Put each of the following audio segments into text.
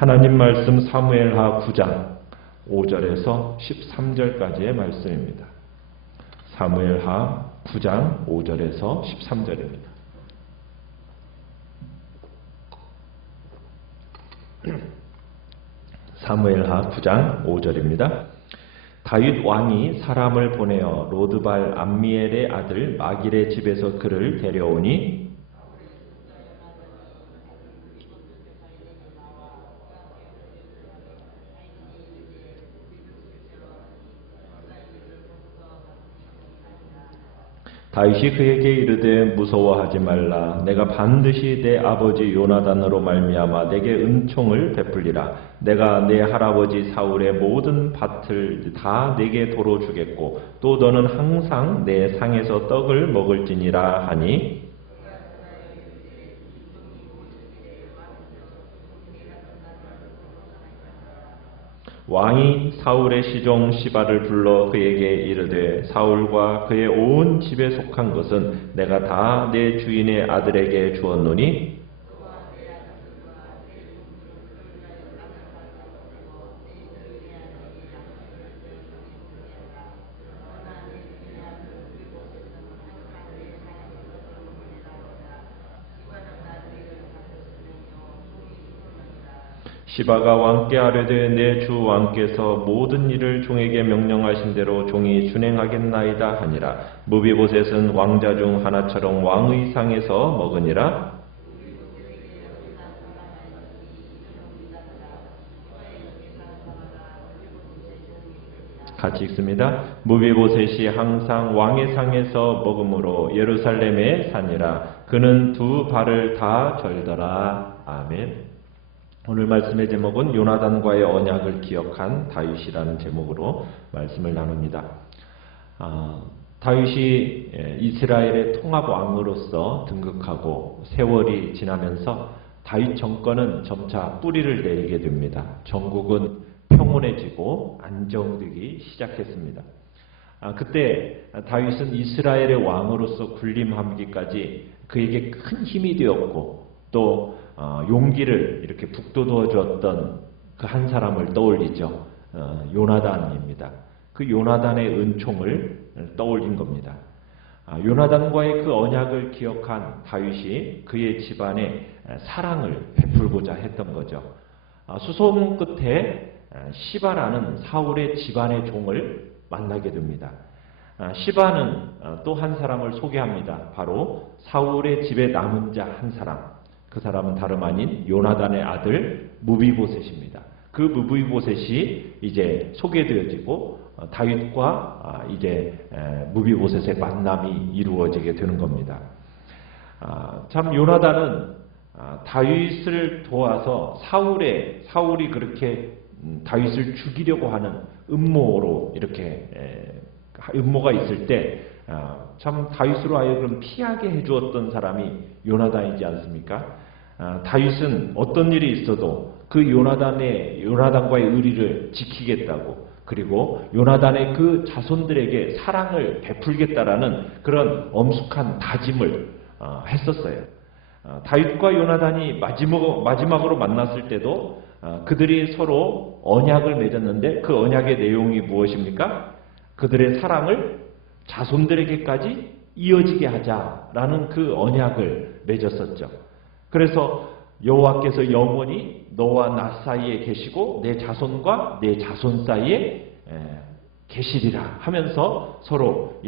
하나님 말씀 사무엘하 9장 5절에서 13절까지의 말씀입니다. 사무엘하 9장 5절에서 13절입니다. 사무엘하 9장 5절입니다. 다윗 왕이 사람을 보내어 로드발 암미엘의 아들 마길의 집에서 그를 데려오니 다윗이 그에게 이르되 무서워하지 말라. 내가 반드시 내 아버지 요나단으로 말미암아 내게 은총을 베풀리라. 내가 내 할아버지 사울의 모든 밭을 다 내게 도로 주겠고 또 너는 항상 내 상에서 떡을 먹을지니라 하니 왕이 사울의 시종 시바를 불러 그에게 이르되 사울과 그의 온 집에 속한 것은 내가 다 내 주인의 아들에게 주었노니 시바가 왕께 아뢰되 내 주 왕께서 모든 일을 종에게 명령하신 대로 종이 준행하겠나이다 하니라. 무비보셋은 왕자 중 하나처럼 왕의 상에서 먹으니라. 같이 읽습니다. 무비보셋이 항상 왕의 상에서 먹음으로 예루살렘에 사니라. 그는 두 발을 다 절더라. 아멘. 오늘 말씀의 제목은 요나단과의 언약을 기억한 다윗이라는 제목으로 말씀을 나눕니다. 다윗이 이스라엘의 통합왕으로서 등극하고 세월이 지나면서 다윗 정권은 점차 뿌리를 내리게 됩니다. 전국은 평온해지고 안정되기 시작했습니다. 그때 다윗은 이스라엘의 왕으로서 군림하기까지 그에게 큰 힘이 되었고 또 용기를 이렇게 북돋워 주었던 그 한 사람을 떠올리죠. 요나단입니다. 그 요나단의 은총을 떠올린 겁니다. 요나단과의 그 언약을 기억한 다윗이 그의 집안에 사랑을 베풀고자 했던 거죠. 수소문 끝에 시바라는 사울의 집안의 종을 만나게 됩니다. 시바는 또 한 사람을 소개합니다. 바로 사울의 집에 남은 자 한 사람. 그 사람은 다름 아닌 요나단의 아들 무비보셋입니다. 그 무비보셋이 이제 소개되어지고 다윗과 이제 무비보셋의 만남이 이루어지게 되는 겁니다. 참 요나단은 다윗을 도와서 사울이 그렇게 다윗을 죽이려고 하는 음모로 이렇게 음모가 있을 때 참 다윗으로 하여금 피하게 해주었던 사람이 요나단이지 않습니까? 다윗은 어떤 일이 있어도 그 요나단과의 의리를 지키겠다고 그리고 요나단의 그 자손들에게 사랑을 베풀겠다라는 그런 엄숙한 다짐을 했었어요. 다윗과 요나단이 마지막으로 만났을 때도 그들이 서로 언약을 맺었는데 그 언약의 내용이 무엇입니까? 그들의 사랑을 자손들에게까지 이어지게 하자라는 그 언약을 맺었었죠. 그래서 여호와께서 영원히 너와 나 사이에 계시고 내 자손과 내 자손 사이에 계시리라 하면서 서로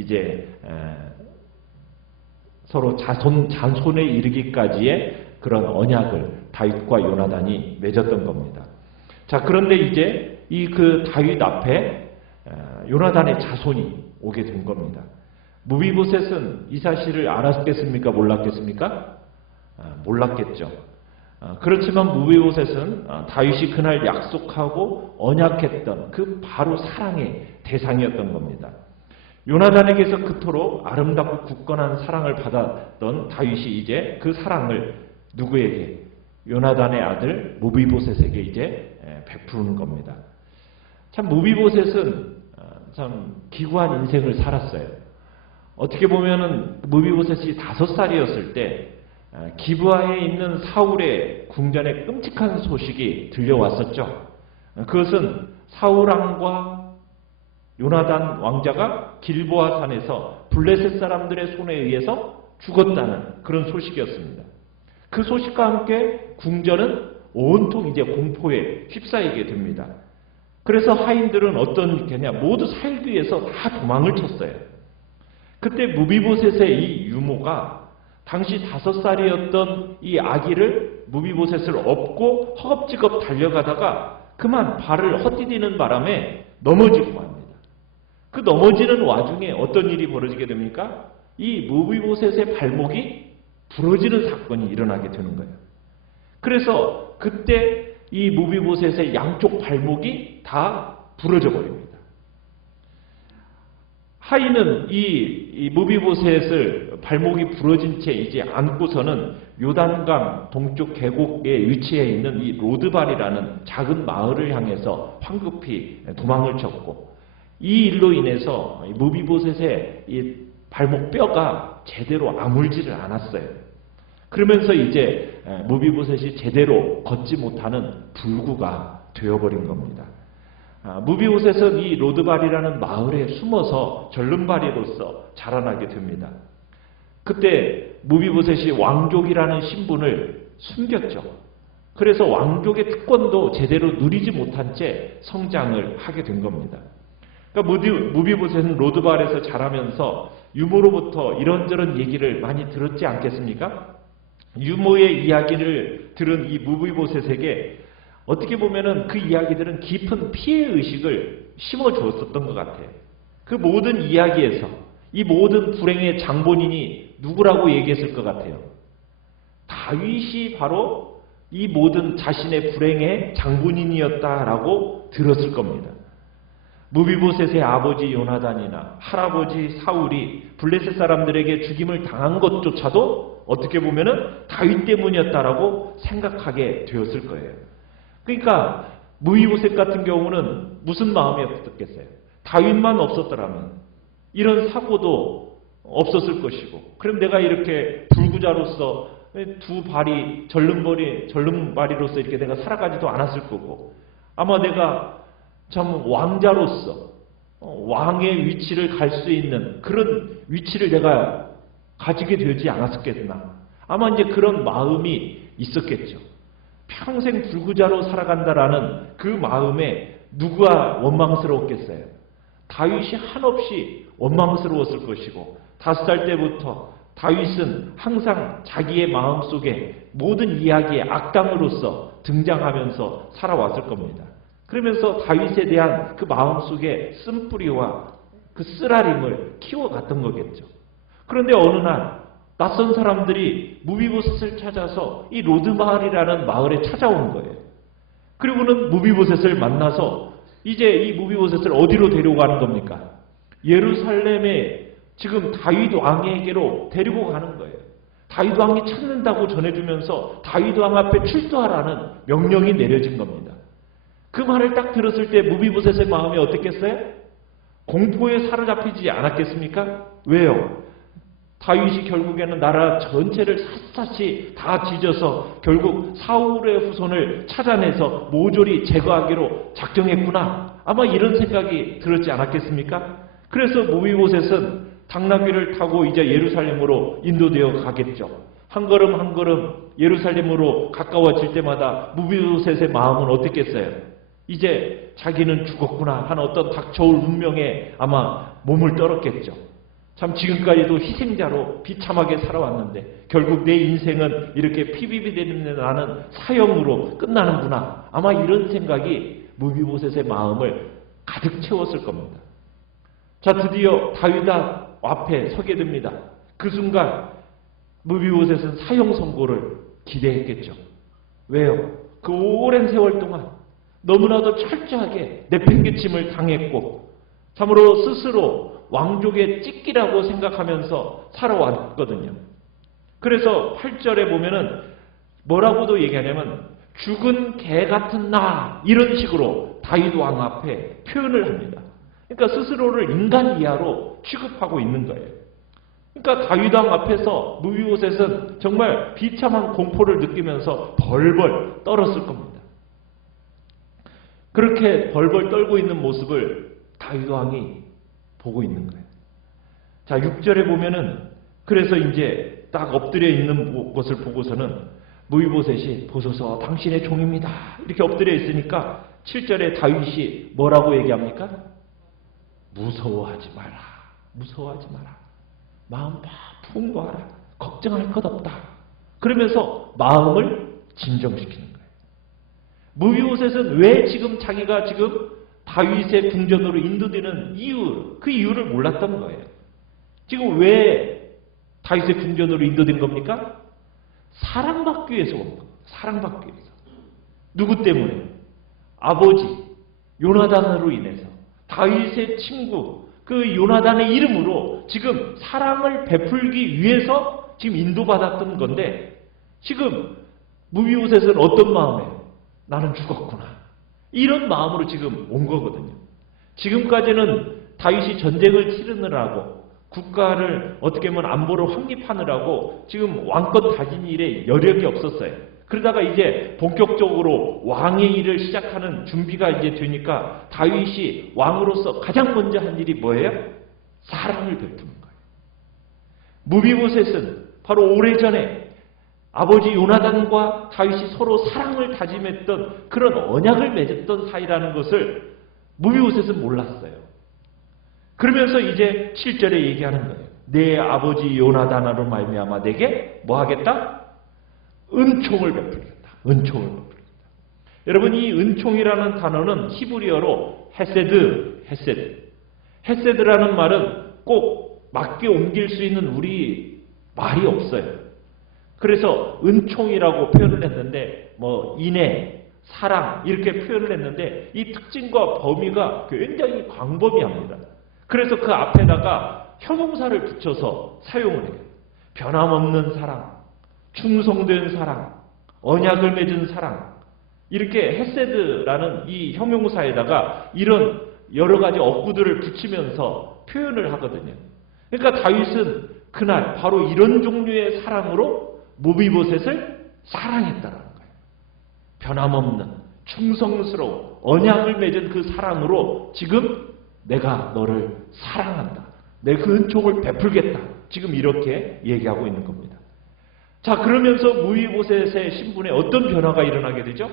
자손에 이르기까지의 그런 언약을 다윗과 요나단이 맺었던 겁니다. 자, 그런데 이제 그 다윗 앞에 요나단의 자손이 오게 된 겁니다. 무비보셋은 이 사실을 알았겠습니까? 몰랐겠습니까? 몰랐겠죠. 그렇지만 무비보셋은 다윗이 그날 약속하고 언약했던 그 바로 사랑의 대상이었던 겁니다. 요나단에게서 그토록 아름답고 굳건한 사랑을 받았던 다윗이 이제 그 사랑을 누구에게? 요나단의 아들 무비보셋에게 이제 베푸는 겁니다. 참 무비보셋은 참 기구한 인생을 살았어요. 어떻게 보면은 무비보셋이 5살이었을 때 기브아에 있는 사울의 궁전에 끔찍한 소식이 들려왔었죠. 그것은 사울왕과 요나단 왕자가 길보아 산에서 블레셋 사람들의 손에 의해서 죽었다는 그런 소식이었습니다. 그 소식과 함께 궁전은 온통 이제 공포에 휩싸이게 됩니다. 그래서 하인들은 어떤 게냐, 모두 살기 위해서 다 도망을 쳤어요. 그때 무비보셋의 이 유모가 당시 5살이었던 이 아기를 무비보셋을 업고 허겁지겁 달려가다가 그만 발을 헛디디는 바람에 넘어지고 맙니다. 그 넘어지는 와중에 어떤 일이 벌어지게 됩니까? 이 무비보셋의 발목이 부러지는 사건이 일어나게 되는 거예요. 그래서 그때 이 무비보셋의 양쪽 발목이 다 부러져 버립니다. 하인은 이 무비보셋을 발목이 부러진 채 이제 안고서는 요단강 동쪽 계곡에 위치해 있는 이 로드발이라는 작은 마을을 향해서 황급히 도망을 쳤고, 이 일로 인해서 무비보셋의 이 발목 뼈가 제대로 아물지를 않았어요. 그러면서 이제 무비보셋이 제대로 걷지 못하는 불구가 되어버린 겁니다. 무비보셋은 이 로드발이라는 마을에 숨어서 절름발이로서 자라나게 됩니다. 그때 무비보셋이 왕족이라는 신분을 숨겼죠. 그래서 왕족의 특권도 제대로 누리지 못한 채 성장을 하게 된 겁니다. 그러니까 무비보셋은 로드발에서 자라면서 유모로부터 이런저런 얘기를 많이 들었지 않겠습니까? 유모의 이야기를 들은 이 무비보셋에게 어떻게 보면은 그 이야기들은 깊은 피해의식을 심어주었었던 것 같아요. 그 모든 이야기에서 이 모든 불행의 장본인이 누구라고 얘기했을 것 같아요? 다윗이 바로 이 모든 자신의 불행의 장본인이었다라고 들었을 겁니다. 무비보셋의 아버지 요나단이나 할아버지 사울이 블레셋 사람들에게 죽임을 당한 것조차도 어떻게 보면은 다윗 때문이었다라고 생각하게 되었을 거예요. 그러니까 무비보셋 같은 경우는 무슨 마음이었겠어요? 다윗만 없었더라면 이런 사고도 없었을 것이고, 그럼 내가 이렇게 불구자로서 두 발이 절름발이로서 이렇게 내가 살아가지도 않았을 거고, 아마 내가 참 왕자로서 왕의 위치를 갈 수 있는 그런 위치를 내가 가지게 되지 않았겠나. 아마 이제 그런 마음이 있었겠죠. 평생 불구자로 살아간다라는 그 마음에 누가 원망스러웠겠어요? 다윗이 한없이 원망스러웠을 것이고, 5살 때부터 다윗은 항상 자기의 마음속에 모든 이야기의 악당으로서 등장하면서 살아왔을 겁니다. 그러면서 다윗에 대한 그 마음속에 쓴뿌리와 그 쓰라림을 키워갔던 거겠죠. 그런데 어느 날 낯선 사람들이 무비보셋을 찾아서 이 로드마을이라는 마을에 찾아온 거예요. 그리고는 무비보셋을 만나서 이제 이 무비보셋을 어디로 데려가는 겁니까? 예루살렘에 지금 다윗 왕에게로 데리고 가는 거예요. 다윗 왕이 찾는다고 전해주면서 다윗 왕 앞에 출두하라는 명령이 내려진 겁니다. 그 말을 딱 들었을 때 무비보셋의 마음이 어땠겠어요? 공포에 사로잡히지 않았겠습니까? 왜요? 다윗이 결국에는 나라 전체를 샅샅이 다 뒤져서 결국 사울의 후손을 찾아내서 모조리 제거하기로 작정했구나. 아마 이런 생각이 들었지 않았겠습니까? 그래서 무비보셋은 당나귀를 타고 이제 예루살렘으로 인도되어 가겠죠. 한 걸음 한 걸음 예루살렘으로 가까워질 때마다 무비보셋의 마음은 어땠겠어요? 이제 자기는 죽었구나 하는 어떤 닥쳐올 운명에 아마 몸을 떨었겠죠. 참 지금까지도 희생자로 비참하게 살아왔는데 결국 내 인생은 이렇게 피비비대는 나는 사형으로 끝나는구나. 아마 이런 생각이 무비보셋의 마음을 가득 채웠을 겁니다. 자, 드디어 다윗 앞에 서게 됩니다. 그 순간 무비보셋은 사형 선고를 기대했겠죠. 왜요? 그 오랜 세월 동안 너무나도 철저하게 내팽개침을 당했고 참으로 스스로 왕족의 찢기라고 생각하면서 살아왔거든요. 그래서 8절에 보면은 뭐라고도 얘기하냐면 죽은 개 같은 나 이런 식으로 다윗 왕 앞에 표현을 합니다. 그러니까 스스로를 인간 이하로 취급하고 있는 거예요. 그러니까 다윗 왕 앞에서 무비보셋은 정말 비참한 공포를 느끼면서 벌벌 떨었을 겁니다. 그렇게 벌벌 떨고 있는 모습을 다윗 왕이 보고 있는 거예요. 자, 6절에 보면은 그래서 이제 딱 엎드려 있는 것을 보고서는 무비보셋이 보소서 당신의 종입니다. 이렇게 엎드려 있으니까 7절에 다윗이 뭐라고 얘기합니까? 무서워하지 마라. 무서워하지 마라. 마음 푹 놓아라. 걱정할 것 없다. 그러면서 마음을 진정시키는 거예요. 무비보셋은 왜 지금 자기가 지금 다윗의 궁전으로 인도되는 이유, 그 이유를 몰랐던 거예요. 지금 왜 다윗의 궁전으로 인도된 겁니까? 사랑받기 위해서 온 겁니다. 사랑받기 위해서. 누구 때문에? 아버지 요나단으로 인해서 다윗의 친구 그 요나단의 이름으로 지금 사랑을 베풀기 위해서 지금 인도받았던 건데 지금 무비보셋은 어떤 마음이에요? 나는 죽었구나. 이런 마음으로 지금 온 거거든요. 지금까지는 다윗이 전쟁을 치르느라고 국가를 어떻게 보면 안보를 확립하느라고 지금 왕권 다진 일에 여력이 없었어요. 그러다가 이제 본격적으로 왕의 일을 시작하는 준비가 이제 되니까 다윗이 왕으로서 가장 먼저 한 일이 뭐예요? 사랑을 베푸는 거예요. 무비보셋은 바로 오래전에 아버지 요나단과 다윗이 서로 사랑을 다짐했던 그런 언약을 맺었던 사이라는 것을 무비보셋은 몰랐어요. 그러면서 이제 7절에 얘기하는 거예요. 내 아버지 요나단으로 말미암아 내게 뭐 하겠다? 은총을 베풀겠다. 은총을 베풀겠다. 여러분 이 은총이라는 단어는 히브리어로 헤세드라는 말은 꼭 맞게 옮길 수 있는 우리 말이 없어요. 그래서 은총이라고 표현을 했는데 뭐 인애, 사랑 이렇게 표현을 했는데 이 특징과 범위가 굉장히 광범위합니다. 그래서 그 앞에다가 형용사를 붙여서 사용을 해요. 변함없는 사랑, 충성된 사랑, 언약을 맺은 사랑 이렇게 헤세드라는 이 형용사에다가 이런 여러 가지 어구들을 붙이면서 표현을 하거든요. 그러니까 다윗은 그날 바로 이런 종류의 사랑으로 무비보셋을 사랑했다는 거예요. 변함없는 충성스러운 언약을 맺은 그 사랑으로 지금 내가 너를 사랑한다. 내 그 은총을 베풀겠다. 지금 이렇게 얘기하고 있는 겁니다. 자, 그러면서 무비보셋의 신분에 어떤 변화가 일어나게 되죠?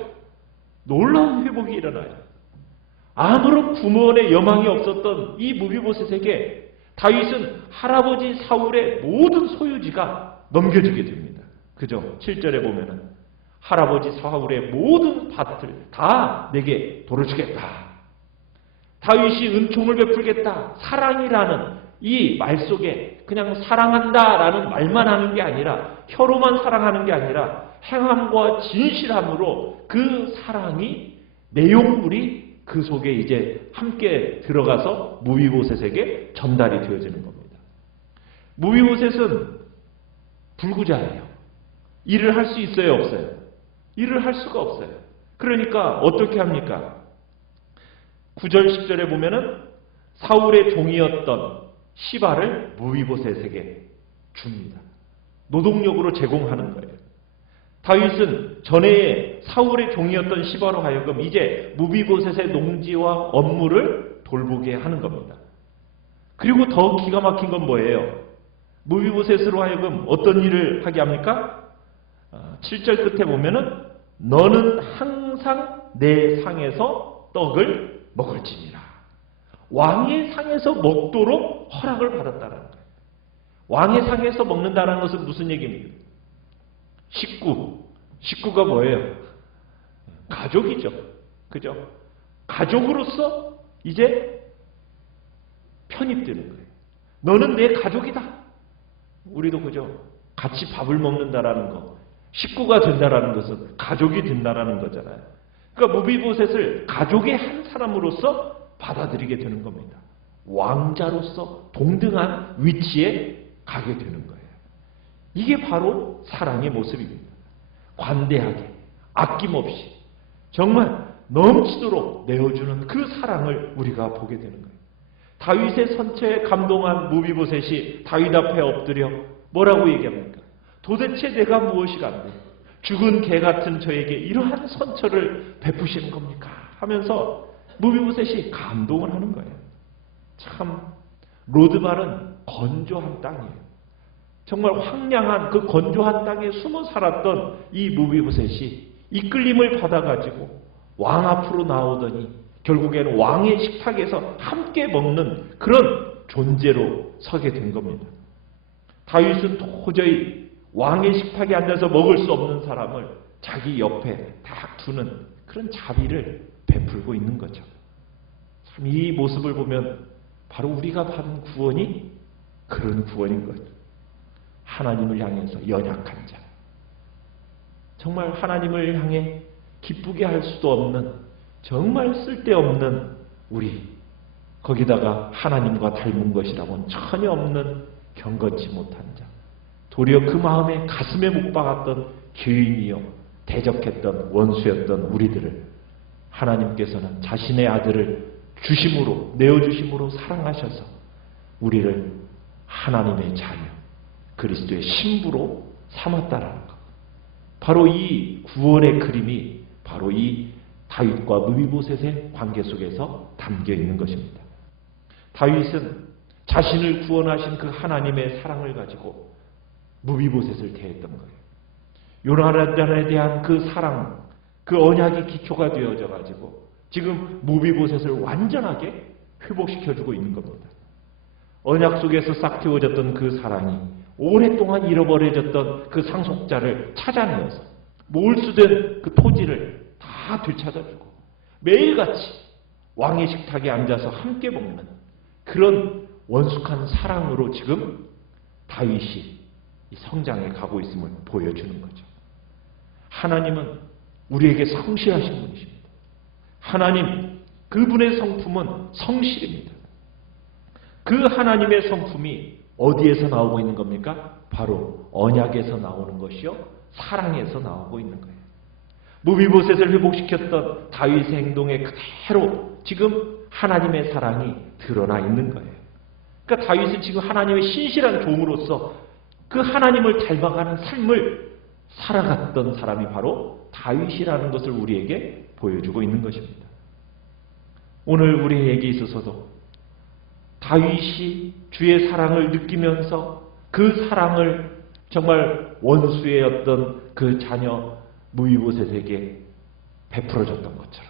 놀라운 회복이 일어나요. 아무런 구원의 여망이 없었던 이 무비보셋에게 다윗은 할아버지 사울의 모든 소유지가 넘겨지게 됩니다. 그죠? 7절에 보면은 할아버지 사울의 모든 밭을 다 내게 돌려주겠다. 다윗이 은총을 베풀겠다. 사랑이라는 이 말 속에 그냥 사랑한다라는 말만 하는 게 아니라 혀로만 사랑하는 게 아니라 행함과 진실함으로 그 사랑이 내용물이 그 속에 이제 함께 들어가서 무비보셋에게 전달이 되어지는 겁니다. 무비보셋은 불구자예요. 일을 할 수 있어요, 없어요? 일을 할 수가 없어요. 그러니까 어떻게 합니까? 9절 10절에 보면은 사울의 종이었던 시바를 무비보셋에게 줍니다. 노동력으로 제공하는 거예요. 다윗은 전에 사울의 종이었던 시바로 하여금 이제 무비보셋의 농지와 업무를 돌보게 하는 겁니다. 그리고 더 기가 막힌 건 뭐예요? 무비보셋으로 하여금 어떤 일을 하게 합니까? 7절 끝에 보면은 너는 항상 내 상에서 떡을 먹을지니라. 왕의 상에서 먹도록 허락을 받았다는 거예요. 왕의 상에서 먹는다는 것은 무슨 얘기입니까? 식구가 뭐예요? 가족이죠. 그죠? 가족으로서 이제 편입되는 거예요. 너는 내 가족이다. 우리도 그죠? 같이 밥을 먹는다라는 거. 식구가 된다라는 것은 가족이 된다라는 거잖아요. 그러니까 무비보셋을 가족의 한 사람으로서 받아들이게 되는 겁니다. 왕자로서 동등한 위치에 가게 되는 거예요. 이게 바로 사랑의 모습입니다. 관대하게, 아낌없이, 정말 넘치도록 내어주는 그 사랑을 우리가 보게 되는 거예요. 다윗의 선처에 감동한 무비보셋이 다윗 앞에 엎드려 뭐라고 얘기합니까? 도대체 내가 무엇이 간데 죽은 개 같은 저에게 이러한 선처를 베푸시는 겁니까? 하면서 무비보셋이 감동을 하는 거예요. 참 로드발은 건조한 땅이에요. 정말 황량한 그 건조한 땅에 숨어 살았던 이 무비보셋이 이끌림을 받아가지고 왕 앞으로 나오더니 결국에는 왕의 식탁에서 함께 먹는 그런 존재로 서게 된 겁니다. 다윗은 도저히 왕의 식탁에 앉아서 먹을 수 없는 사람을 자기 옆에 딱 두는 그런 자비를 베풀고 있는 거죠. 참 이 모습을 보면 바로 우리가 받은 구원이 그런 구원인 거죠. 하나님을 향해서 연약한 자, 정말 하나님을 향해 기쁘게 할 수도 없는 정말 쓸데없는 우리, 거기다가 하나님과 닮은 것이라고는 전혀 없는 경건치 못한 자, 도리어 그 마음에 가슴에 못 박았던 죄인이요 대적했던 원수였던 우리들을 하나님께서는 자신의 아들을 주심으로, 내어주심으로 사랑하셔서 우리를 하나님의 자녀, 그리스도의 신부로 삼았다라는 것. 바로 이 구원의 그림이 바로 이 다윗과 무비보셋의 관계 속에서 담겨 있는 것입니다. 다윗은 자신을 구원하신 그 하나님의 사랑을 가지고 무비보셋을 대했던 거예요. 요나단에 대한 그 사랑, 그 언약이 기초가 되어져 가지고 지금 무비보셋을 완전하게 회복시켜주고 있는 겁니다. 언약 속에서 싹 틔워졌던 그 사랑이 오랫동안 잃어버려졌던 그 상속자를 찾아내어서 몰수된 그 토지를 다 되찾아주고 매일같이 왕의 식탁에 앉아서 함께 먹는 그런 원숙한 사랑으로 지금 다윗이 이 성장해 가고 있음을 보여주는 거죠. 하나님은 우리에게 성실하신 분이십니다. 하나님, 그분의 성품은 성실입니다. 그 하나님의 성품이 어디에서 나오고 있는 겁니까? 바로 언약에서 나오는 것이요, 사랑에서 나오고 있는 거예요. 무비보셋을 회복시켰던 다윗의 행동에 그대로 지금 하나님의 사랑이 드러나 있는 거예요. 그러니까 다윗은 지금 하나님의 신실한 종으로서 그 하나님을 닮아가는 삶을 살아갔던 사람이 바로 다윗이라는 것을 우리에게 보여주고 있는 것입니다. 오늘 우리에게 있어서도 다윗이 주의 사랑을 느끼면서 그 사랑을 정말 원수의 어떤 그 자녀 무비보셋에게 베풀어줬던 것처럼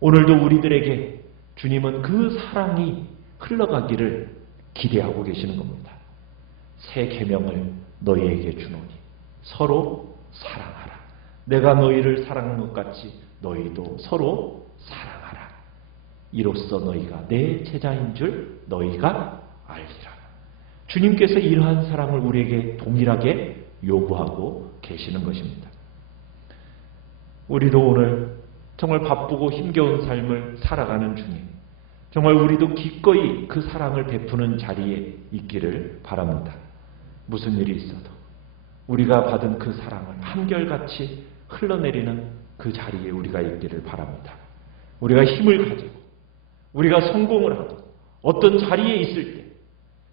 오늘도 우리들에게 주님은 그 사랑이 흘러가기를 기대하고 계시는 겁니다. 새 계명을 너희에게 주노니 서로 사랑하라. 내가 너희를 사랑한 것 같이 너희도 서로 사랑하라. 이로써 너희가 내 제자인 줄 너희가 알리라. 주님께서 이러한 사랑을 우리에게 동일하게 요구하고 계시는 것입니다. 우리도 오늘 정말 바쁘고 힘겨운 삶을 살아가는 중에 정말 우리도 기꺼이 그 사랑을 베푸는 자리에 있기를 바랍니다. 무슨 일이 있어도 우리가 받은 그 사랑을 한결같이 흘러내리는 그 자리에 우리가 있기를 바랍니다. 우리가 힘을 가지고 우리가 성공을 하고 어떤 자리에 있을 때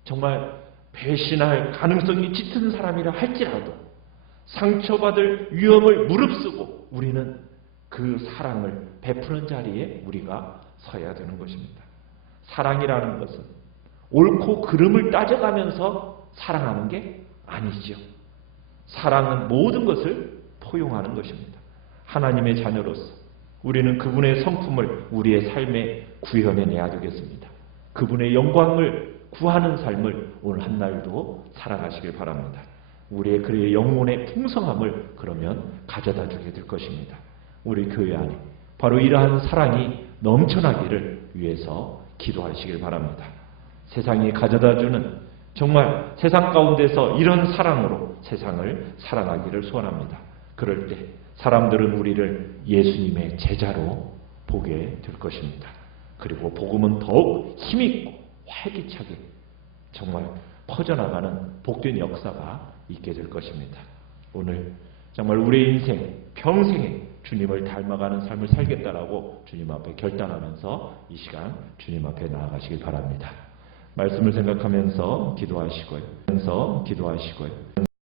정말 배신할 가능성이 짙은 사람이라 할지라도 상처받을 위험을 무릅쓰고 우리는 그 사랑을 베푸는 자리에 우리가 서야 되는 것입니다. 사랑이라는 것은 옳고 그름을 따져가면서 사랑하는 게 아니죠. 사랑은 모든 것을 포용하는 것입니다. 하나님의 자녀로서 우리는 그분의 성품을 우리의 삶에 구현해내야 되겠습니다. 그분의 영광을 구하는 삶을 오늘 한날도 살아가시길 바랍니다. 우리의 그의 영혼의 풍성함을 그러면 가져다 주게 될 것입니다. 우리 교회 안에 바로 이러한 사랑이 넘쳐나기를 위해서 기도하시길 바랍니다. 세상이 가져다 주는 정말 세상 가운데서 이런 사랑으로 세상을 사랑하기를 소원합니다. 그럴 때 사람들은 우리를 예수님의 제자로 보게 될 것입니다. 그리고 복음은 더욱 힘있고 활기차게 정말 퍼져나가는 복된 역사가 있게 될 것입니다. 오늘 정말 우리의 인생, 평생에 주님을 닮아가는 삶을 살겠다라고 주님 앞에 결단하면서 이 시간 주님 앞에 나아가시길 바랍니다. 말씀을 생각하면서 기도하시고요.